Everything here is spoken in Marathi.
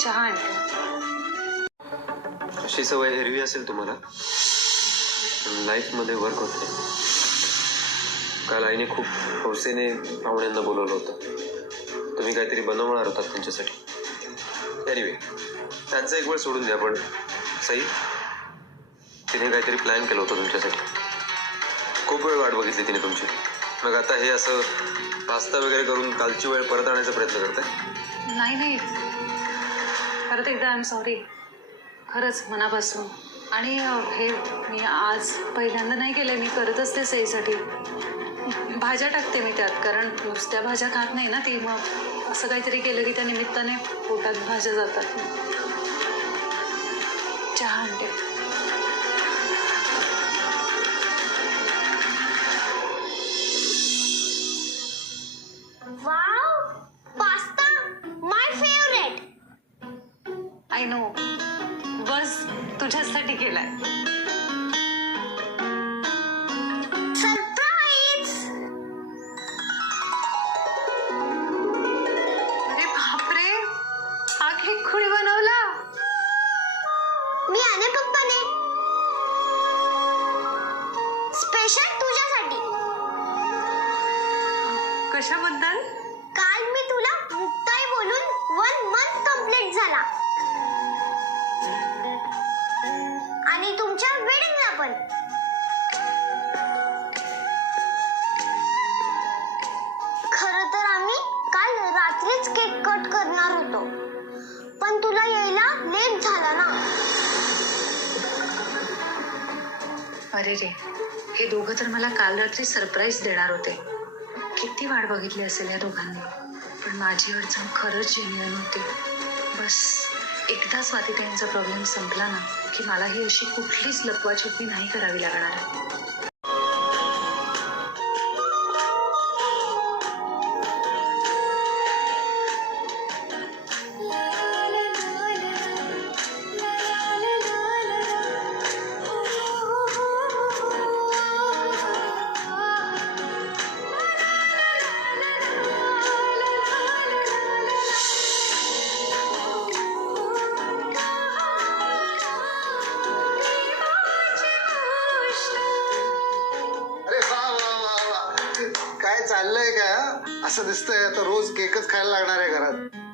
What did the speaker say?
चहा आणते. अशी सवय एरवी असेल तुम्हाला, लाईफ मध्ये वर्क होत नाही. काल आईने खूप हौसेने पाहुण्यांना बोलवलं होतं. तुम्ही काहीतरी बनवणार होतात त्यांच्यासाठी. एनिवे, त्यांचा एक वेळ सोडून द्या, पण सई तिने काहीतरी प्लॅन केलं होतं तुमच्यासाठी. खूप वेळ वाट बघितली तिने तुमची. मग आता हे असं पास्ता वगैरे करून कालची वेळ परत आणण्याचा प्रयत्न करताय? नाही, परत एकदा आय एम सॉरी, खरंच मनापासून. आणि हे मी आज पहिल्यांदा नाही केलं, मी करत असते सईसाठी. भाज्या टाकते मी त्यात, कारण नुसत्या भाज्या खात नाही ना ती. मग असं काहीतरी केलं की त्या निमित्ताने पोटात भाज्या जातात. चहा आणते. Wow, pasta my favourite. I know, बस तुझ्यासाठी केलाय. सरप्राईज. अरे बापरे, हा केक कोणी बनवला? मी आणि पप्पाने स्पेशल तुझ्यासाठी. कशाबद्दल? काल मी तुला मुक्ताई बोलून 1 मंथ कंप्लीट झाला. आणि तुमच्या वेडिंगला पण. खरं तर आम्ही काल रात्रीच केक कट करणार होतो, पण तुला यायला लेट झाला ना. अरे रे, हे दोघं तर मला काल रात्री सरप्राईज देणार होते. किती वाट बघितली असेल या दोघांनी. पण माझी अडचण खरंच जेन्युइन होती. बस एकदा स्वातीताईंचा प्रॉब्लेम संपला ना की मला ही अशी कुठलीच लपवाछपवी नाही करावी लागणार. काय चाललंय का? असं दिसतंय आता रोज केकच खायला लागणार आहे घरात.